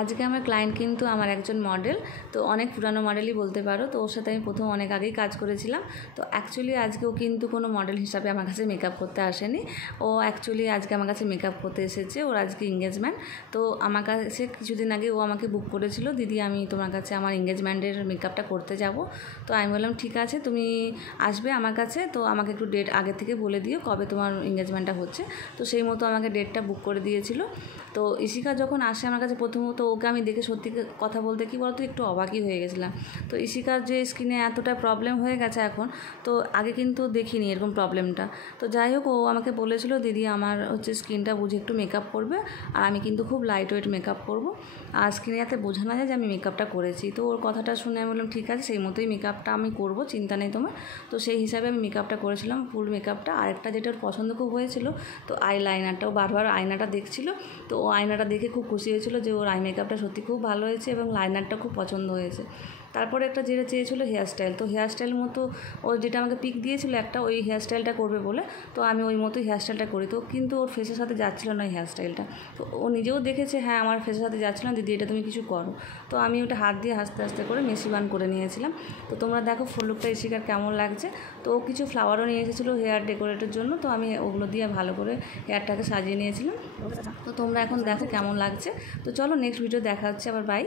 আজকে আমার ক্লায়েন্ট কিন্তু আমার একজন মডেল, তো অনেক পুরানো মডেলই বলতে পারো। তো ওর সাথে আমি প্রথম অনেক আগেই কাজ করেছিলাম। তো অ্যাকচুয়ালি আজকে ও কিন্তু কোনো মডেল হিসাবে আমার কাছে মেকআপ করতে আসেনি। ও অ্যাকচুয়ালি আজকে আমার কাছে মেকআপ করতে এসেছে। ওর আজকে এঙ্গেজমেন্ট। তো আমার কাছে কিছুদিন আগে ও আমাকে বুক করেছিল, দিদি আমি তোমার কাছে আমার এঙ্গেজমেন্টের মেকআপটা করতে যাব। তো আমি বললাম ঠিক আছে, তুমি আসবে আমার কাছে, তো আমাকে একটু ডেট আগে থেকে বলে দিও কবে তোমার এঙ্গেজমেন্টটা হচ্ছে। তো সেই মতো আমাকে ডেটটা বুক করে দিয়েছিল। তো ইশিকা যখন আসে আমার কাছে প্রথমত, ওকে আমি দেখে সত্যি কথা বলতে কী বলতো একটু অবাকই হয়ে গেছিলাম। তো ইশিকার যে স্কিনে এতটা প্রবলেম হয়ে গেছে এখন, তো আগে কিন্তু দেখিনি এরকম প্রবলেমটা। তো যাই হোক, ও আমাকে বলেছিল দিদি আমার হচ্ছে স্কিনটা বুঝে একটু মেকআপ করবে, আর আমি কিন্তু খুব লাইট ওয়েট মেকআপ করবো, আর স্কিনে যাতে বোঝা না যায় যে আমি মেকআপটা করেছি। তো ওর কথাটা শুনে আমি বললাম ঠিক আছে, সেই মতোই মেকআপটা আমি করবো, চিন্তা নেই তোমার। তো সেই হিসাবে আমি মেকআপটা করেছিলাম, ফুল মেকআপটা। আরেকটা যেটা ওর পছন্দ খুব হয়েছিল, তো আই লাইনারটাও বারবার আয়নাটা দেখছিল। তো ও আয়নাটা দেখে খুব খুশি হয়েছিল যে ওর আই মেকআপটা সত্যি খুব ভালো হয়েছে এবং লাইনারটা খুব পছন্দ হয়েছে। তারপরে একটা যেটা চেয়েছিলো হেয়ার স্টাইল, তো হেয়ার স্টাইল মতো ও যেটা আমাকে পিক দিয়েছিল একটা, ওই হেয়ার স্টাইলটা করবে বলে, তো আমি ওই মতোই হেয়ার স্টাইলটা করি। তো কিন্তু ওর ফেসের সাথে যাচ্ছিলো না ওই হেয়ার স্টাইলটা। তো ও নিজেও দেখেছে হ্যাঁ আমার ফেসের সাথে যাচ্ছিল না, দিদি এটা তুমি কিছু করো। তো আমি ওটা হাত দিয়ে আস্তে আস্তে করে মেসি বান করে নিয়েছিলাম। তো তোমরা দেখো ফুল লুকটা ইশিকার কেমন লাগছে। তো ও কিছু ফ্লাওয়ারও নিয়ে এসেছিলো হেয়ার ডেকোরেটের জন্য, তো আমি ওগুলো দিয়ে ভালো করে হেয়ারটাকে সাজিয়ে নিয়েছিলাম। তো তোমরা এখন দেখো কেমন লাগছে। তো চলো নেক্সট ভিডিও দেখা হচ্ছে আবার, বাই।